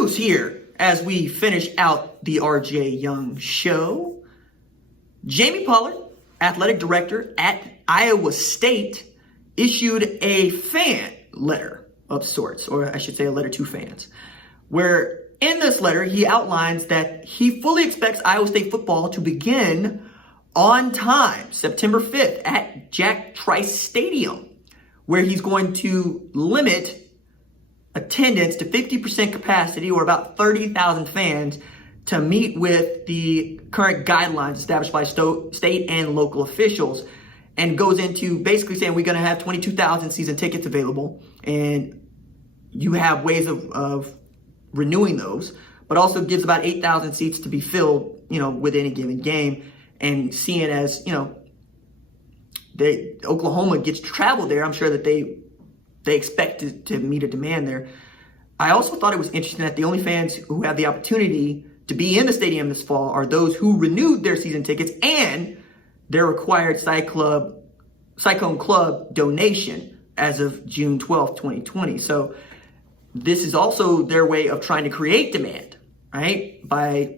news here as we finish out the RJ Young show. Jamie Pollard, athletic director at Iowa State, issued a fan letter of sorts, or I should say a letter to fans, where in this letter he outlines that he fully expects Iowa State football to begin on time, September 5th at Jack Trice Stadium, where he's going to limit attendance to 50% capacity, or about 30,000 fans, to meet with the current guidelines established by state and local officials, and goes into basically saying we're going to have 22,000 season tickets available, and you have ways of renewing those, but also gives about 8,000 seats to be filled, with any given game. And seeing as, Oklahoma gets to travel there, I'm sure that they expect to meet a demand there. I also thought it was interesting that the only fans who have the opportunity to be in the stadium this fall are those who renewed their season tickets and their required Cyclone Club donation as of June 12th, 2020. So this is also their way of trying to create demand, right? By,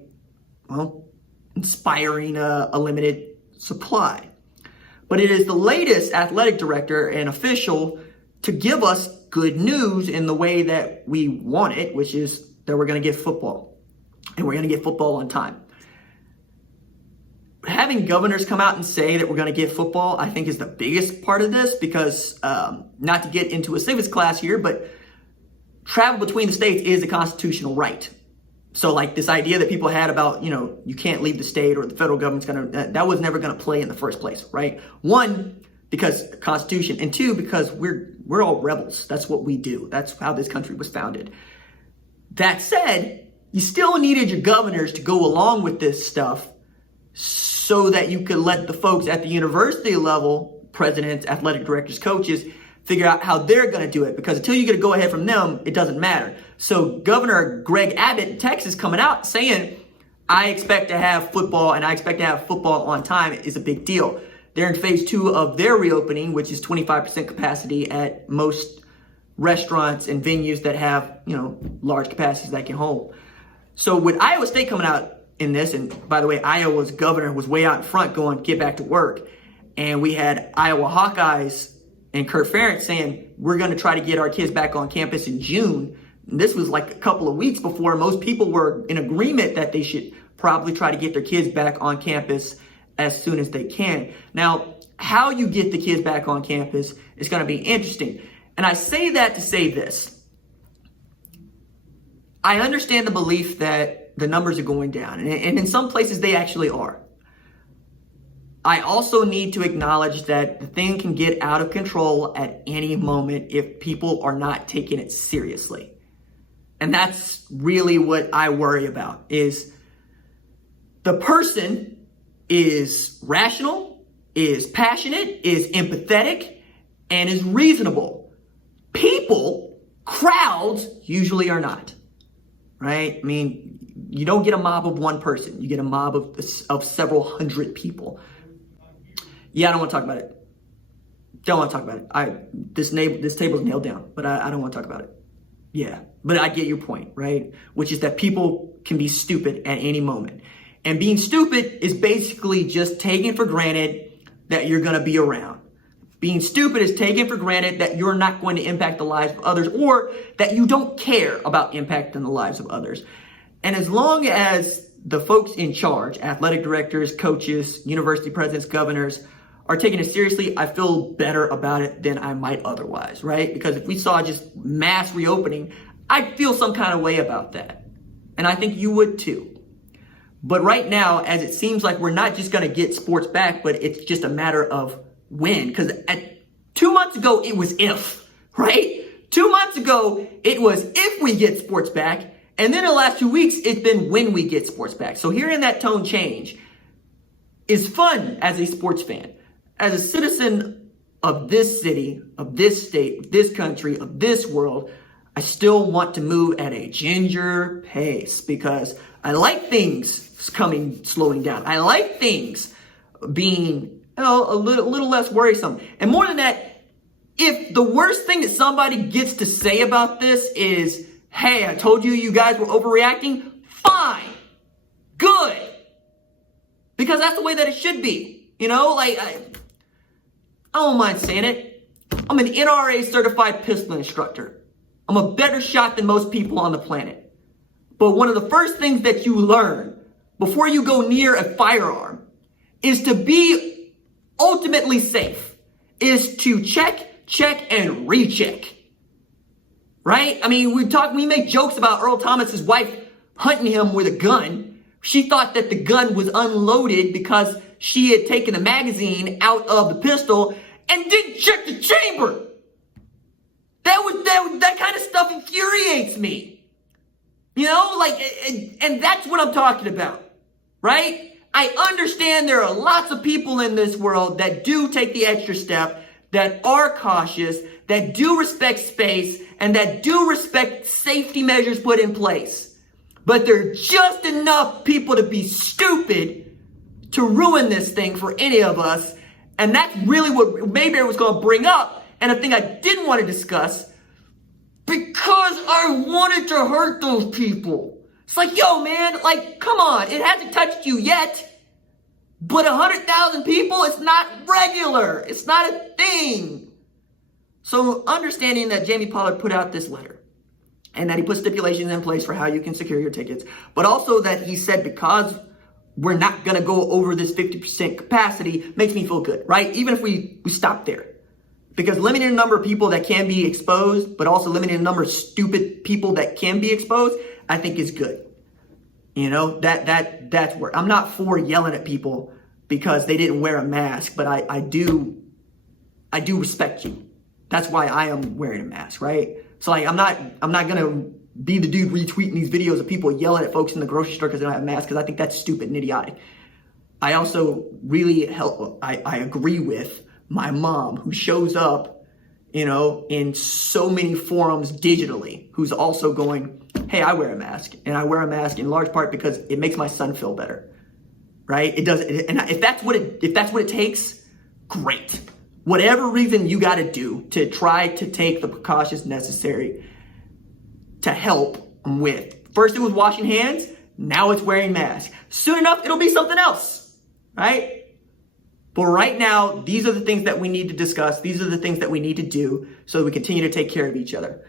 inspiring a limited supply. But it is the latest athletic director and official to give us good news in the way that we want it, which is that we're going to get football, and we're going to get football on time. Having governors come out and say that we're going to get football, I think, is the biggest part of this, because not to get into a civics class here, but travel between the states is a constitutional right. So like this idea that people had about, you can't leave the state, or the federal government's that was never going to play in the first place, right? One, because Constitution, and two, because we're all rebels. That's what we do. That's how this country was founded. That said, you still needed your governors to go along with this stuff so that you could let the folks at the university level, presidents, athletic directors, coaches, figure out how they're going to do it, because until you get a go ahead from them, it doesn't matter. So Governor Greg Abbott in Texas coming out saying, I expect to have football, and I expect to have football on time, is a big deal. They're in phase 2 of their reopening, which is 25% capacity at most restaurants and venues that have, large capacities that can hold. So with Iowa State coming out in this, and by the way, Iowa's governor was way out in front going, get back to work. And we had Iowa Hawkeyes and Kurt Ferentz saying, we're going to try to get our kids back on campus in June. And this was like a couple of weeks before most people were in agreement that they should probably try to get their kids back on campus as soon as they can. Now, how you get the kids back on campus is going to be interesting. And I say that to say this. I understand the belief that the numbers are going down, and in some places they actually are. I also need to acknowledge that the thing can get out of control at any moment if people are not taking it seriously. And that's really what I worry about, is the person is rational, is passionate, is empathetic, and is reasonable. People, crowds, usually are not, right? I mean, you don't get a mob of one person. You get a mob of several hundred people. Yeah, I don't want to talk about it. Don't want to talk about it. This table's nailed down, but I don't want to talk about it. Yeah, but I get your point, right? Which is that people can be stupid at any moment. And being stupid is basically just taking for granted that you're going to be around. Being stupid is taking for granted that you're not going to impact the lives of others, or that you don't care about impacting the lives of others. And as long as the folks in charge, athletic directors, coaches, university presidents, governors, are taking it seriously, I feel better about it than I might otherwise, right? Because if we saw just mass reopening, I'd feel some kind of way about that. And I think you would too. But right now, as it seems like we're not just going to get sports back, but it's just a matter of when. Because 2 months ago, it was if, right? 2 months ago, it was if we get sports back. And then the last 2 weeks, it's been when we get sports back. So hearing that tone change is fun as a sports fan. As a citizen of this city, of this state, of this country, of this world, I still want to move at a ginger pace, because I like things slowing down. I like things being a little less worrisome. And more than that, if the worst thing that somebody gets to say about this is, Hey, I told you guys were overreacting. Fine. Good. Because that's the way that it should be. You know, like, I don't mind saying it. I'm an NRA certified pistol instructor. I'm a better shot than most people on the planet. But one of the first things that you learn before you go near a firearm is to be ultimately safe, is to check, and recheck. Right? I mean, we make jokes about Earl Thomas's wife hunting him with a gun. She thought that the gun was unloaded because she had taken the magazine out of the pistol and didn't check the chamber. That kind of stuff infuriates me. You know, like, and that's what I'm talking about, right? I understand there are lots of people in this world that do take the extra step, that are cautious, that do respect space, and that do respect safety measures put in place. But there are just enough people to be stupid to ruin this thing for any of us. And that's really what Mayberry was going to bring up, and a thing I didn't want to discuss, because I wanted to hurt those people. It's like, yo, man, like, come on. It hasn't touched you yet. But 100,000 people, it's not regular. It's not a thing. So understanding that Jamie Pollard put out this letter and that he put stipulations in place for how you can secure your tickets, but also that he said because we're not going to go over this 50% capacity makes me feel good, right? Even if we stop there. Because limiting the number of people that can be exposed, but also limiting the number of stupid people that can be exposed, I think is good. You know, that's where I'm not for yelling at people because they didn't wear a mask, but I do respect you. That's why I am wearing a mask, right? So like I'm not gonna be the dude retweeting these videos of people yelling at folks in the grocery store because they don't have masks, because I think that's stupid and idiotic. I also really I agree with my mom, who shows up, you know, in so many forums digitally, who's also going, hey, I wear a mask, and I wear a mask in large part because it makes my son feel better, right? It does, and if that's what it takes, great. Whatever reason you got to do to try to take the precautions necessary to help with. First it was washing hands, now it's wearing masks. Soon enough, it'll be something else, right? But right now, these are the things that we need to discuss. These are the things that we need to do so that we continue to take care of each other.